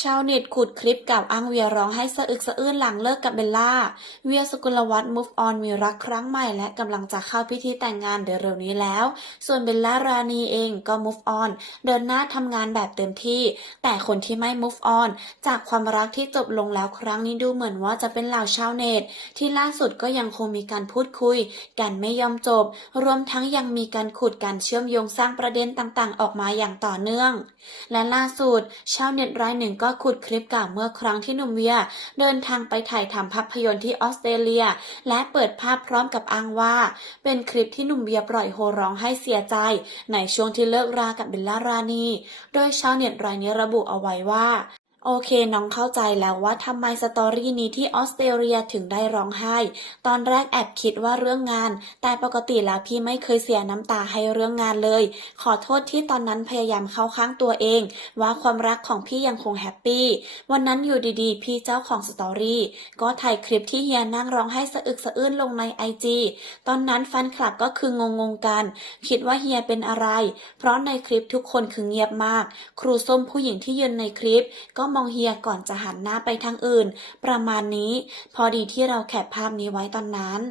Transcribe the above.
ชาวเน็ตขุดคลิปกับอ้างเวียร้องให้สะอึกสะอื้นหลังเลิกกับเบลล่า เวียสกุลวัฒน์ move on มีรักครั้งใหม่และกำลังจะเข้าพิธีแต่งงานเดร็วนี้แล้ว ส่วนเบลล่ารานีเองก็ move on เดินหน้าทำงานแบบเต็มที่ แต่คนที่ไม่ move on จากความรักที่จบลงแล้วครั้งนี้ดูเหมือนว่าจะเป็นเหล่าชาวเน็ต ที่ล่าสุดก็ยังคงมีการพูดคุย กันไม่ยอมจบ รวมทั้งยังมีการขุดการเชื่อมโยงสร้างประเด็นต่างๆ ออกมาอย่างต่อเนื่อง และล่าสุดชาวเน็ตรายหนึ่งก็ขุดคลิปเก่าเมื่อครั้งที่หนุ่มเวีย เดินทางไปถ่ายทำภาพยนตร์ที่ออสเตรเลีย และเปิดภาพพร้อมกับอ้างว่า เป็นคลิปที่หนุ่มเวียปล่อยโฮร้องให้เสียใจ ในช่วงที่เลิกรากับเบลล่ารานี โดยชาวเน็ตรายนี้ระบุเอาไว้ว่า โอเคน้องเข้าใจแล้วว่าทำไมสตอรี่นี้ที่ออสเตรเลียถึงได้ร้องไห้ ตอนแรกแอบคิดว่าเรื่องงาน แต่ปกติแล้วพี่ไม่เคยเสียน้ำตาให้เรื่องงานเลย ขอโทษที่ตอนนั้นพยายามเข้าข้างตัวเอง ว่าความรักของพี่ยังคงแฮปปี้วันนั้นอยู่ดีๆ พี่เจ้าของสตอรี่ก็ถ่ายคลิปที่เฮียนั่งร้องไห้สะอึกสะอื้นลงในไอจีตอนนั้นแฟนคลับก็คืองงๆกัน คิดว่าเฮียเป็นอะไร เพราะในคลิปทุกคนคือเงียบมาก ครูส้มผู้หญิงที่ยืนในคลิปก็มองเฮียก่อนจะหันหน้าไปทางอื่น ประมาณนี้ พอดีที่เราแคปภาพนี้ไว้ตอนนั้น